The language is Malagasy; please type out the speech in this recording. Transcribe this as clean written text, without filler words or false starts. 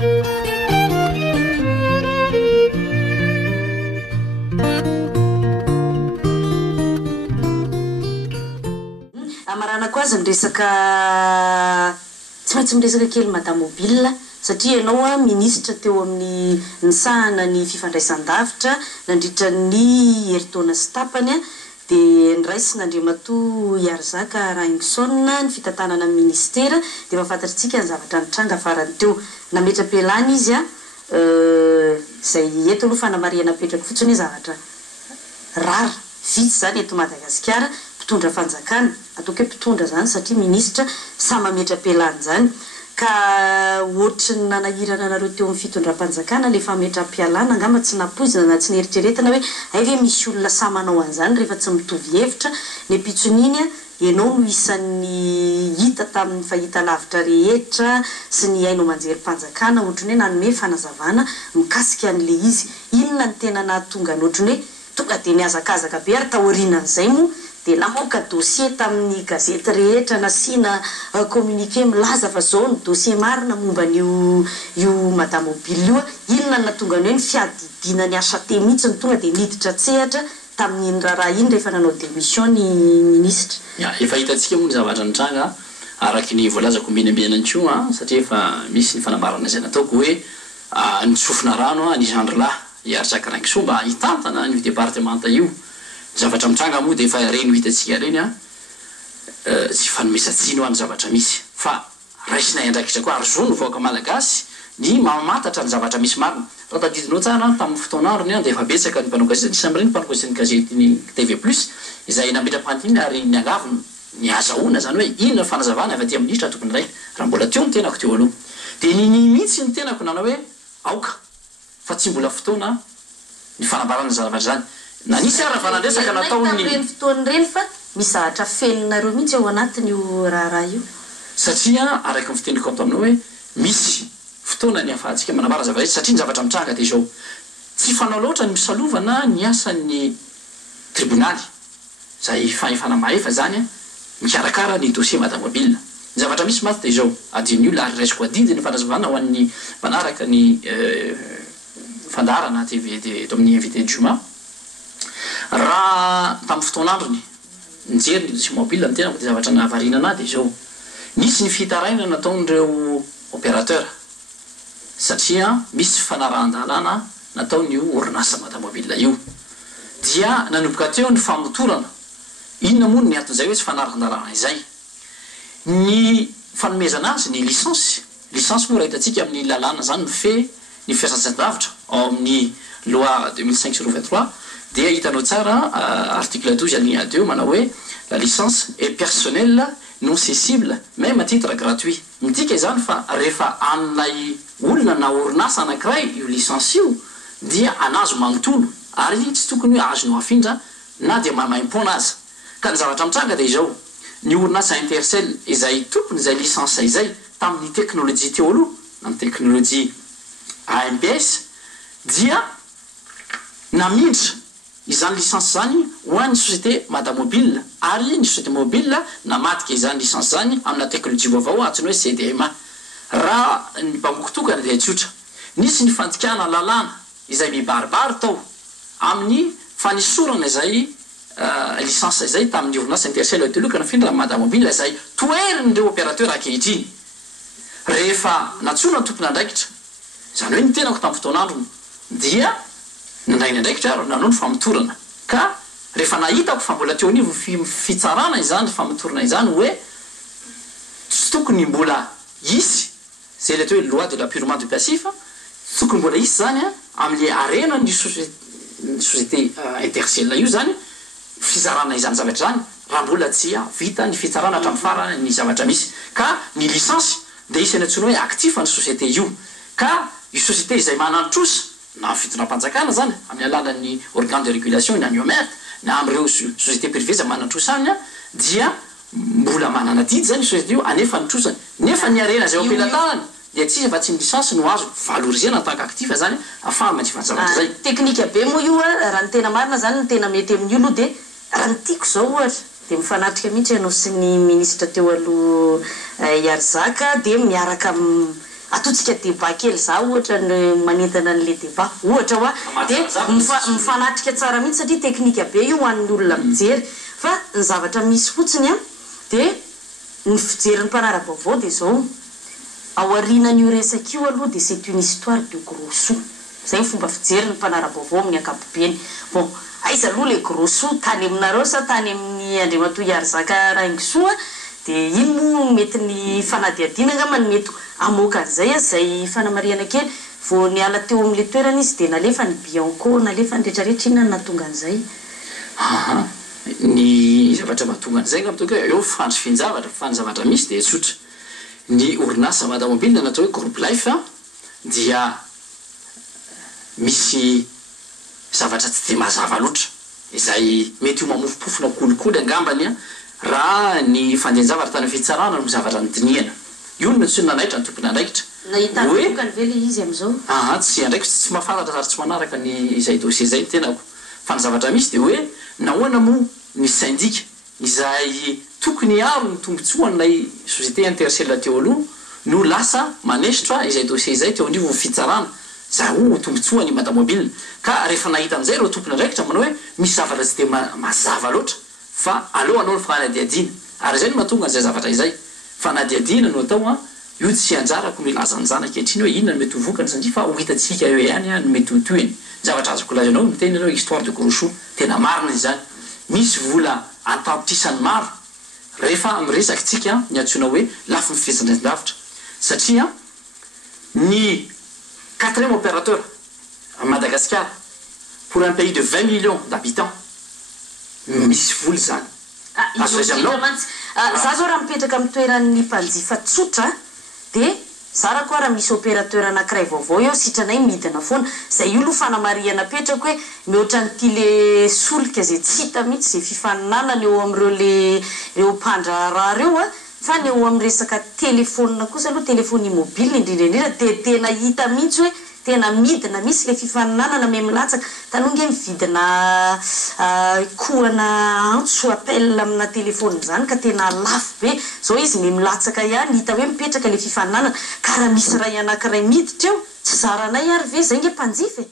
Amarana koa aza miresaka tsy maintsy miresaka kely madame mobile satria ianao a ministra teo amin'ny nisahana ny fifandraisan-davitra nandritra ny heritaona sy tapany a dia niraisy n'Andriamatoa Iarzaka Raingson ny fitantanana ministera dia efa fantatritsika ny zavatra nitranga farany teo nametra-pialana izy a izay eto aloha fanamariana petraka fotsiny zavatra rara vitsy zany eto Madagasikara mpitondra fanjakana ataoko hoe mpitondra zany satria ministra samy mametra-pialana zany ka ohatry ny nanahirana anareo teo amin'ny fitondram-panjakana le fametra-pialana angamba tsy napoizina na tsy nieritreretana hoe ay ve misy olona samy manao an'izany rehefa tsy mitovy hevitra ny ampitson'iny a ianao no isan'ny hita tamin'ny fahita lavitra rehetra sy ny hainao manjery-panjakana ohatrany hoe nanome fanazavana mikasika an'le izy inona ny tena nahatonga ny ohatrany hoe tonga dia niazakazaka be ary taorianan'izay moa dia namoaka dossier tamin'ny gazety rehetra nasiana communiqué milaza fa zao ny dossier marina momba io madame mobile io inona ny nahatonga ny hoe ny fiadidina ny asa te mihitsy ny tonga dia niditra tsehatra tamin'iny raharaha iny rehefa nanao démission ny ministra. Efa hitantsika moa ny zavatra nitranga araky ny voalazako menambena ny koa satria efa misy ny fanambarana izay nataoko hoe ny tsofina rano ny Jean-Lahy Iarzaka Raingson mba hitantana ny départementa io zavatra mitranga moa dia efa reny hitantsika reny tsy fanomesatsiny ho any zavatra misy fa raisinay andraikitra koa ary zo ny vahoaka malagasy ny mamantatra ny zavatra misy marina raha tadidinao tsara tamin'ny fotoan'androny dia efa betsaka ny mpanao gazety nisy amin'ireny mpanao gazety ny gazety ny TV Plus izay nametra-pantiny ary niangavy ny azahoana zany hoe inona fanazavana avy aty amin'ny ministra tokony raika raha mbola teo ny tenako teo aloha dia niny mihitsy ny tenako nanao hoe aoka fa tsy mbola fotoana ny fanambarana zavatra zany na nisy ara vanandresaka nataony fotoany reny fa misy zahatra felinareo mihitsy ao anatiny io raharaha io satria araiky ny fiteniko ato aminao hoe misy fotoana ny ahafahantsika manambara zavatra satria ny zavatra mitranga dia izao tsy fanao loatra ny misalovana ny asan'ny tribonaly izay fahefana mahefa zany mikarakara ny dossier madame mobile ny zavatra misy maty dia izao adin'io lary raisiko adidy ny fanazavana ho an'ny mpanaraka ny fandarana TV eto amin'ny invité du jour raha tamin'ny fotoan'androny nijery ny dossier mobile ny tenako dia zavatra nahavariana anahy dia izao nisy ny fitaraina nataon'ireo opérateur satria misy fanarahan-dalàna nataon'io orinasa madame mobile io dia nanomboka teo ny famotorana inona moa ny aton'izay hoe tsy fanarahan-dalàna izay ny fanomezana azy ny licence moa raha hitantsika amin'ny lalàna zany mife ny fiasan-davitra ao amin'ny loi 2005/23 dia hitanao tsara article 12 alinéa 2 manao hoe la licence est personnelle non cessible même à titre gratuit midika izany fa rehefa amin'ilay olona na orinasa anankiray io licence io dia anazo manontolo ary tsy tokony hoe azonao afindra na dia mamaimpona azy ka ny zavatra mitranga dia izao ny orinasa Intercell izay tompony izay licence izay tamin'ny teknôlôjia teo aloha na ny teknôlôjia AMPS dia namindra izany licence zany ho an'ny société madame mobile ary ny société mobile namadika izany licence zany amina teknôlôjia vaovao antony hoe CDMA raha ny mpamoko tokana dia tsotra nisy ny fantikana lalàna izay mibaribary tao amin'ny fanisorana izay licence izay tamin'ny orinasa Intercell teloka nafindra madame mobile izay toerin'ireo opérateur ankehitriny rehefa natsona tompony andraikitra zany hoe ny tenako tamin'ny fotoan'androny dia nandrainy andraikitra ary nanao ny famotorana ka rehefa nahitako fa mbola teo anivo fitsarana izany famotorana izany hoe tsy tokony mbola isy zay le atao hoe loi de l'appurement du passif tokony mbola isy zany amin'le arena ny société Intercell io zany fizarana izany zavatra zany raha mbola tsy vita ny fitsarana hatramin'ny farany ny zavatra misy ka ny licence dia isany antsoina hoe actif ny société io ka io société izay manantrosa na fitondram-panjakana zany amin'ny alalan'ny organe de régulation na NIOMER na amin'ireo société privée zay manantrosa any dia mbola manana didy zany société io anefa nitrosany nefa ny arena zay ampelantanany dia tsisy efa tsy ny licence no azo valorisena en tant qu'actif zany afahany mandrifany zavatra zay teknika be moa io raha ny tena marina zany ny tena mety amin'io aloha dia raha ny tiako zao ohatra dia mifanatrika mihitsy ianao sy ny ministra teo aloha Iarzaka dia miaraka atotsika débat kely za ohatra ny manentana an'le débat ohatra hoa dia mifanatrika tsara mihitsy satria teknika be io hoan'ny olona mijery fa ny zavatra misy fotsiny a dia ny fijery ny mpanara-baovao dia zao ao aorianan'io resaka io aloha dia c'est une histoire de gros sous zay fomba fijery ny mpanara-baovao amin'ny ankapobeny bon aiza aloha le gros sous tany aminareo sa tany amin'ny Andriamatoa Iharizaka Raingisoa dia ino mo mety ny fanadiadiana angamba ny mety amoaka an'izay zay fanamariana kely vao niala teo amin'le toerana izy dia nalefa ny Bianco nalefa ny rehetrarehetra inona nahatonga an'izay ny zavatra mahatonga an'izay ngamba toka eo fanjavatra misy dia tsotra ny orinasa automobile natao hoe groupe life dia misy zavatra tsy dia mazava loatra izay mety io mamofopofona kolikoly angambany a raha ny fandenjavatra tany fitsarana no zavatra nydinihana io no tsy nanaitra ny tompony andraikitra nahitanyokany ve le izy am'izao tsy andraikitra tsy mahafantatra sary tsy manaraka ny izay dossier zay tenako fa ny zavatra misy dia hoe nahoana mo ny syndika izay tokony aro ny tombotsoan'ilay société intercella teo aloha no lasa manesitra izay dossier izay teo anivo fitsarana za o tombotsoany automobile ka rehefa nahita an'izay ireo tompony andraikitra manao hoe misy zavatra tsy dia mazava loatra fa aleo anao ny fanadiadiana ary izay no mahatonga an'izay zavatra izay fanadiadiana no atao io tsy anjarako milazany zanaka antriny hoe inona no mety hovokany satria fa ho hitantsika eo ihany no mety hotoeny zavatra azoko lazanao miteny anao histoire de gros sous tena marina izany misy vola atapitrisany maro rehefa miresaka tsika ny antsoina hoe lafy mifesandraindavitra satria ny 4e opérateur à Madagascar pour un pays de 20 millions d'habitants misy voly zany za zao raha mipetraka amin'ny toeran'ny mpanjifa tsotra dia zara koa raha misy opérateur anankiray vaovao eo sitranay midina foana zay io aloha fanamariana petraka hoe mihoatra nyty le solika zay tsy hita mihitsy zay fifaninanana eo amin'ireo reo mpandra raha reo fa ny eo amin'ny resaka telefônina kosa aloha telefôny mobile indrindraindrindra dia tena hita mihitsy hoe tena midina misy le fifaninanana me milatsaka tanonge mividina kohana antso appel amina telefôny zany ka tena lafo be zao izy me milatsaka ihany hita hoe mipetraka le fifaninanana ka raha misy ray anankiray miditra eo tsy zaranay ary ve zay nge mpanjifa